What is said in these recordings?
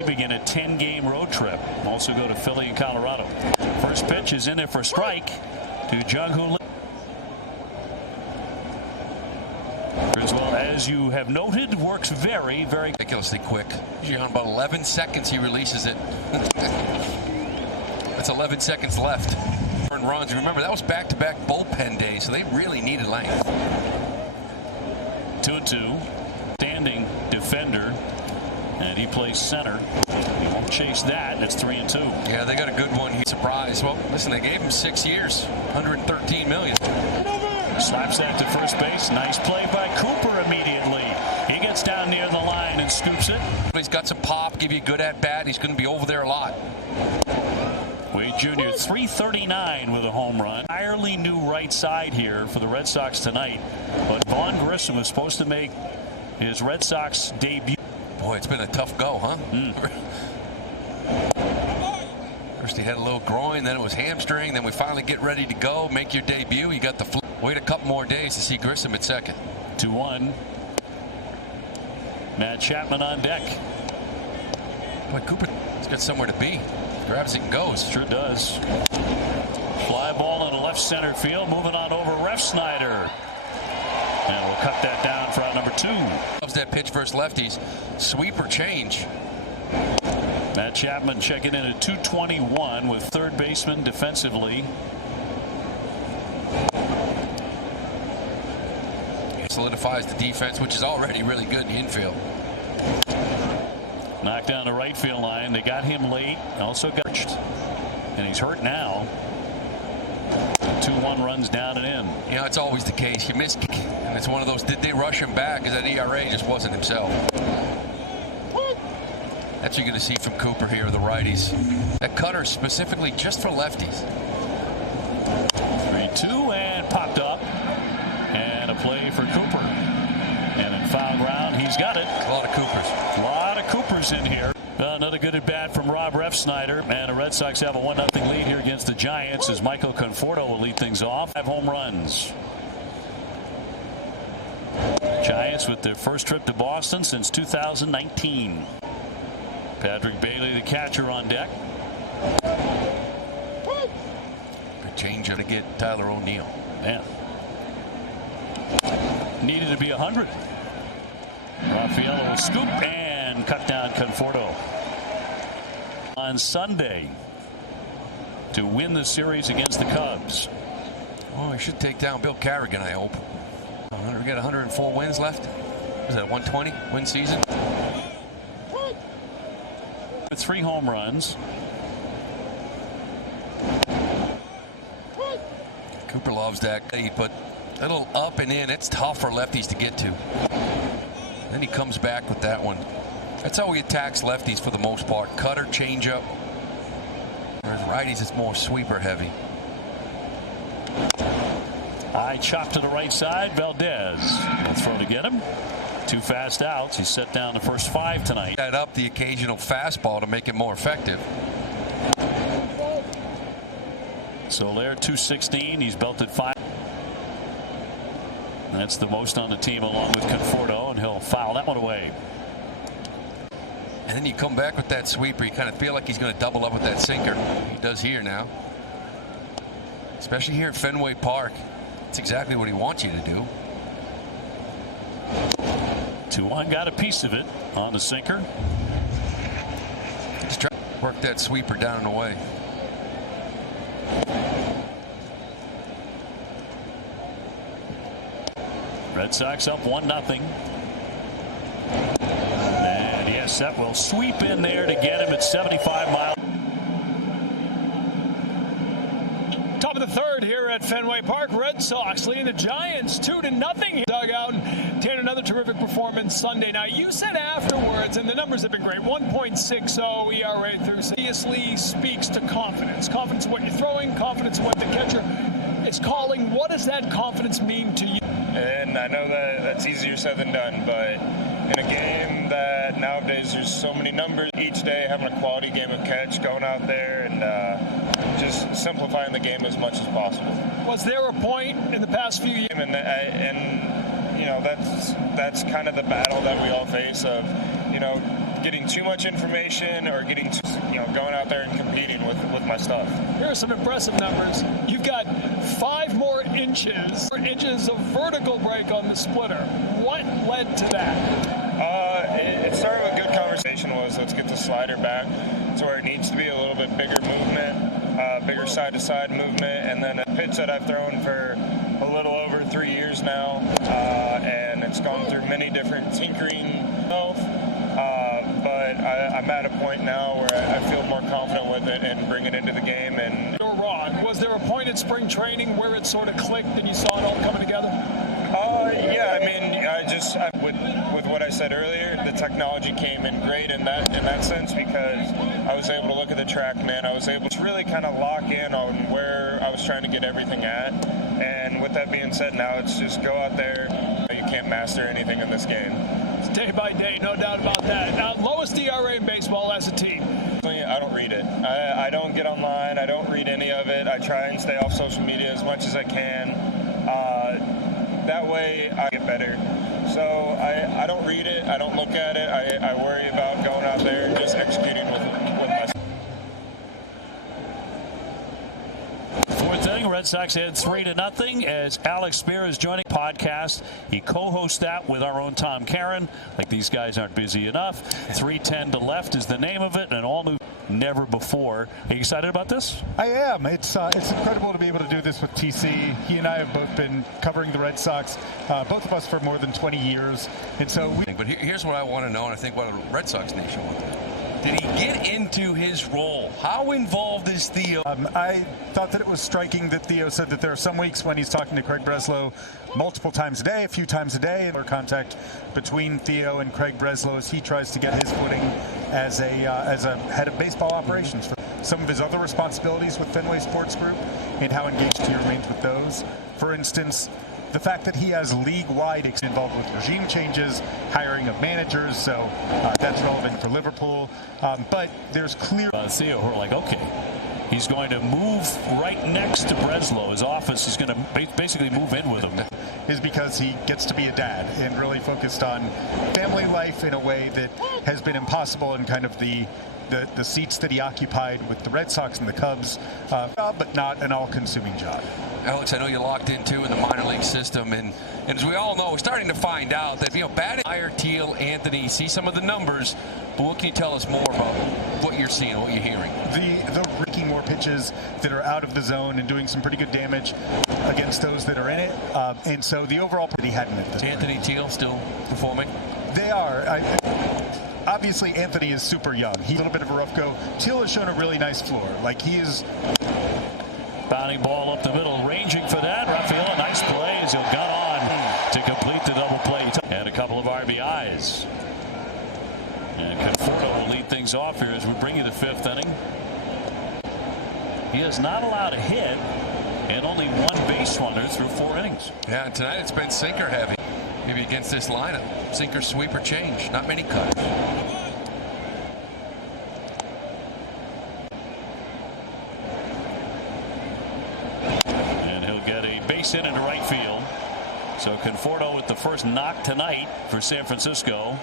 Begin a 10-game road trip. Also go to Philly and Colorado. First pitch is in there for a strike to Jung-Hoo. Criswell, as you have noted, works very, very ridiculously quick. Usually on about 11 seconds he releases it. That's 11 seconds left. Runs. Remember, that was back-to-back bullpen days, so they really needed length. 2-2. Standing defender. And he plays center. He won't chase that. It's 3-2. Yeah, they got a good one. He's surprised. Well, listen, they gave him 6 years, $113 million. Slaps that to first base. Nice play by Cooper immediately. He gets down near the line and scoops it. He's got some pop, give you a good at-bat. He's going to be over there a lot. Wade Jr. 339 with a home run. Entirely new right side here for the Red Sox tonight. But Vaughn Grissom is supposed to make his Red Sox debut. Boy, it's been a tough go, huh? First he had a little groin, then it was hamstring, then we finally get ready to go, make your debut. You got the flu. Wait a couple more days to see Grissom at second. 2-1. Matt Chapman on deck. Boy, Cooper, he's got somewhere to be. Grabs it and goes. Sure does. Fly ball in the left center field. Moving on over Refsnyder. And we'll cut that down for out number 2. Loves that pitch versus lefties. Sweeper change. Matt Chapman checking in at 221 with third baseman defensively. Solidifies the defense, which is already really good in the infield. Knocked down the right field line. They got him late. Also got, and he's hurt now. 2-1 runs down and in. You know, it's always the case. You miss, and it's one of those. Did they rush him back? Because that ERA just wasn't himself. That's what you're going to see from Cooper here, the righties. That cutter specifically just for lefties. 3-2 and popped up, and a play for Cooper. And in foul ground, he's got it. A lot of Coopers. A lot of Coopers in here. Another good at bat from Rob Refsnyder, and the Red Sox have a 1-0 lead here against the Giants as Michael Conforto will lead things off. 5 home runs. Giants with their first trip to Boston since 2019. Patrick Bailey, the catcher, on deck. Good change to get Tyler O'Neill. Man. Needed to be 100. Raffaello will scoop and cut down Conforto. On Sunday to win the series against the Cubs. Oh, he should take down Bill Carrigan, I hope. We got 104 wins left. Is that 120 win season? With 3 home runs. Cooper loves that. But a little up and in, it's tough for lefties to get to. Then he comes back with that one. That's how he attacks lefties for the most part. Cutter, changeup. Whereas righties, it's more sweeper heavy. High chop to the right side. Valdez will throw to get him. 2 fast outs. He's set down the first 5 tonight. Add up the occasional fastball to make it more effective. Soler 216. He's belted 5. That's the most on the team along with Conforto, and he'll foul that one away. And then you come back with that sweeper. You kind of feel like he's going to double up with that sinker. He does here now. Especially here at Fenway Park. That's exactly what he wants you to do. 2-1 got a piece of it on the sinker. Just try to work that sweeper down and away. Red Sox up 1-0. And yes, that will sweep in there to get him at 75 miles. Top of the third here at Fenway Park. Red Sox leading the Giants 2-0. Dugout and another terrific performance Sunday night. You said afterwards, and the numbers have been great, 1.60 ERA through. Obviously speaks to confidence. Confidence in what you're throwing, confidence in what the catcher is calling. What does that confidence mean to you? And I know that that's easier said than done, but in a game that nowadays there's so many numbers each day, having a quality game of catch, going out there and just simplifying the game as much as possible. Was there a point in the past few years? And you know, that's kind of the battle that we all face of, you know, getting too much information or getting too, going out there and competing with my stuff. Here are some impressive numbers. You've got 5 more inches of vertical break on the splitter. What led to that? It started with a good conversation. Let's get the slider back to where it needs to be, a little bit bigger movement, bigger side-to-side movement, and then a pitch that I've thrown for a little over 3 years now, and it's gone through many different tinkering. But I'm at a point now where I feel more confident with it and bring it into the game. And you're wrong. Was there a point in spring training where it sort of clicked and you saw it all coming together? Yeah, I mean, with what I said earlier, the technology came in great in that sense, because I was able to look at the TrackMan. I was able to really kind of lock in on where I was trying to get everything at. And with that being said, now it's just go out there. You can't master anything in this game. It's day by day, no doubt about that. Now, lowest ERA in baseball as a team. I don't read it. I don't get online. I don't read any of it. I try and stay off social media as much as I can. That way I get better. So I don't read it. I don't look at it. I worry about going out there and just executing with myself. Fourth inning, Red Sox had 3-0 as Alex Spear is joining the podcast. He co-hosts that with our own Tom Caron. Like these guys aren't busy enough. 3:10 to left is the name of it, and all new. Never before. Are you excited about this? I am. It's incredible to be able to do this with TC. He and I have both been covering the Red Sox, both of us for more than 20 years. And so But here's what I want to know, and I think what Red Sox Nation wants to know. Did he get into his role? How involved is Theo? I thought that it was striking that Theo said that there are some weeks when he's talking to Craig Breslow multiple times a day, a few times a day, and contact between Theo and Craig Breslow as he tries to get his footing as a head of baseball operations. For some of his other responsibilities with Fenway Sports Group and how engaged he remains with those. For instance, the fact that he has league-wide involved with regime changes, hiring of managers, so that's relevant for Liverpool. But there's clear... Theo, who are like, okay, he's going to move right next to Breslow. His office is going to basically move in with him. Is because he gets to be a dad and really focused on family life in a way that has been impossible in kind of the seats that he occupied with the Red Sox and the Cubs, but not an all-consuming job. Alex, I know you're locked into in the minor league system, and as we all know, we're starting to find out that, Batting, Meyer, Teal, Anthony, see some of the numbers, but what can you tell us more about what you're seeing, what you're hearing? The breaking more pitches that are out of the zone and doing some pretty good damage against those that are in it, and so the overall pretty hadn't at this point. Anthony, Teal still performing? They are. Obviously, Anthony is super young. He's a little bit of a rough go. Teal has shown a really nice floor. Like, he is... Bounding ball up the middle, ranging for that. Rafael, nice play as he'll gun on to complete the double play. And a couple of RBIs. And Conforto will lead things off here as we bring you the fifth inning. He is not allowed a hit and only one base runner through 4 innings. Yeah, and tonight it's been sinker heavy. Maybe against this lineup. Sinker, sweeper, change. Not many cutters. Hit into right field. So Conforto with the first knock tonight for San Francisco.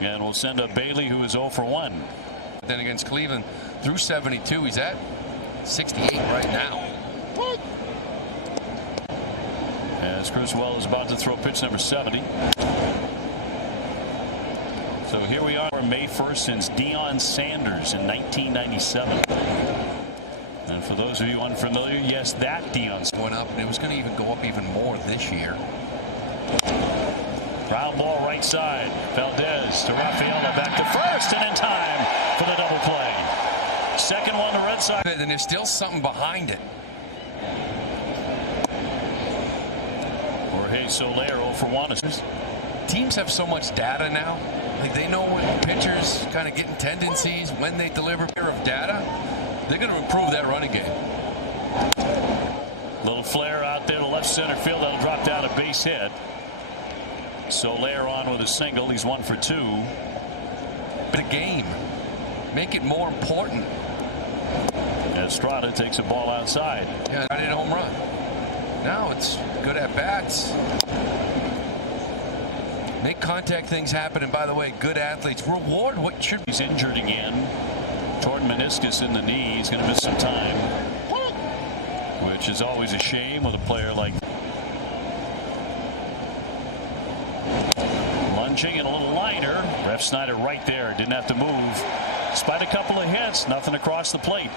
And we'll send up Bailey, who is 0 for 1. Then against Cleveland through 72. He's at 68 right now. As Criswell is about to throw pitch number 70. So here we are May 1st since Deion Sanders in 1997. And for those of you unfamiliar, yes, that Deion went up, and it was going to even go up even more this year. Ground ball right side. Valdez to Rafaela, back to first, and in time for the double play. Second one, the Red Sox. And there's still something behind it. Jorge Soler 0 for 1. Teams have so much data now. Like, they know when pitchers kind of getting tendencies, when they deliver a pair of data. They're going to improve that running game. Little flare out there to left center field. That'll drop down a base hit. Soler on with a single. He's 1 for 2. But a game. Make it more important. Estrada takes a ball outside. Yeah, I did a home run. Now it's good at bats. Make contact things happen. And by the way, good athletes reward what should. He's injured again. Torn meniscus in the knee. He's going to miss some time, which is always a shame with a player like. Lunging and a little liner. Ref Snyder right there. Didn't have to move. Despite a couple of hits, nothing across the plate.